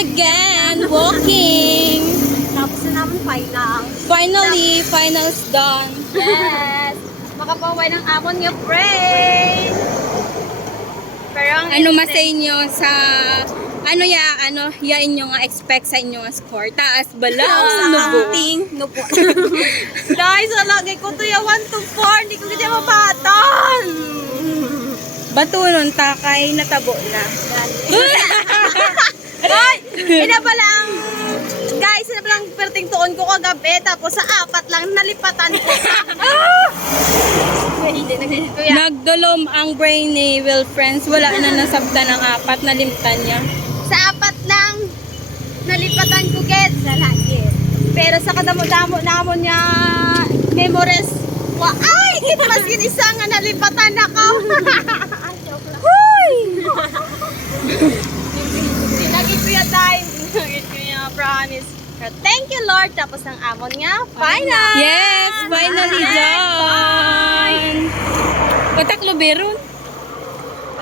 again, walking. Tapos na naman final. Finally, finals done. Yes. Makapaway ng amon nga friend. Pero ang Ano mas sa inyo sa yain nyo nga expect sa inyo nga score? Taas ba lang? Nubo? Nubo. Guys, lagi ko to yung 1 to 4. Hindi ko kasi mapatan. Batunon takay natabo na. Hoy! Ina pala ang... Guys, ina pala ang perting tuon ko kagabi. Tapos sa 4 lang nalipatan ko. Hindi na ganyan ko yan. Nagdulom ang brain ni Will Friends. Wala na nasabta ng 4, nalimtan niya. Sa 4 lang nalipatan ko, Ket. Sa lagi. Pero sa kadamo-damo namon niya memories. Ay! Kit mas isa nga nalipatan ako. Hoy! Sinagit ko yung time. Sinagit ko yung promise. Pero thank you, Lord. Tapos ang amon nga, final! Yes! Finally done! Pataklo beron.